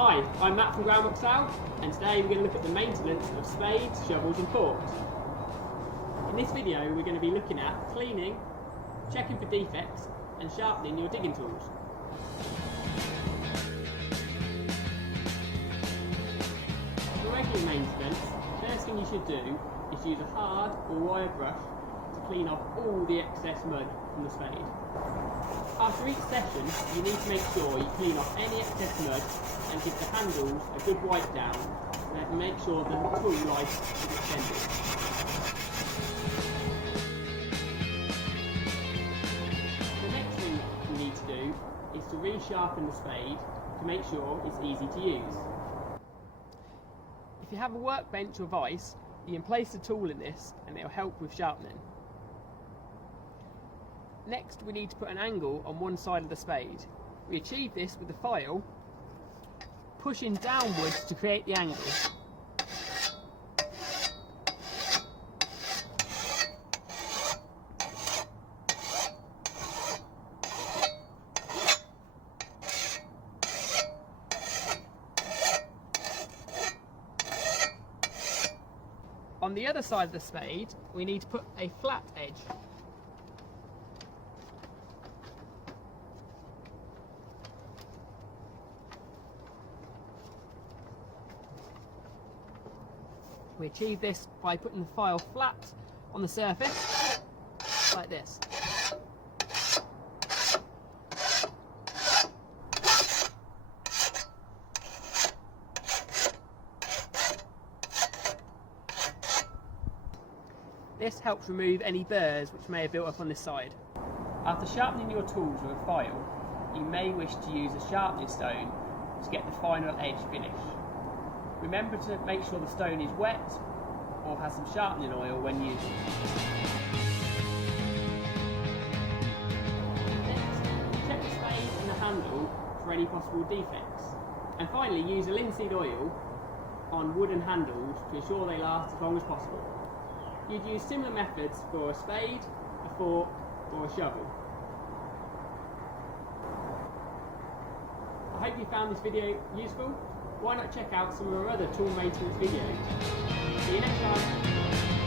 Hi, I'm Matt from Groundwork South, and today we're going to look at the maintenance of spades, shovels and forks. In this video we're going to be looking at cleaning, checking for defects and sharpening your digging tools. For regular maintenance, the first thing you should do is use a hard or wire brush to clean off all the excess mud from the spade. After each session, you need to make sure you clean off any excess mud and give the handles a good wipe down to make sure the tool life is extended. The next thing you need to do is to resharpen the spade to make sure it's easy to use. If you have a workbench or vise, you can place the tool in this and it will help with sharpening. Next, we need to put an angle on one side of the spade. We achieve this with the file pushing downwards to create the angle. On the other side of the spade, we need to put a flat edge. We achieve this by putting the file flat on the surface, like this. This helps remove any burrs which may have built up on this side. After sharpening your tools with a file, you may wish to use a sharpening stone to get the final edge finish. Remember to make sure the stone is wet or has some sharpening oil when using it. Next, check the spade and the handle for any possible defects. And finally, use a linseed oil on wooden handles to ensure they last as long as possible. You'd use similar methods for a spade, a fork or a shovel. I hope you found this video useful. Why not check out some of our other tool maintenance videos. See you next time.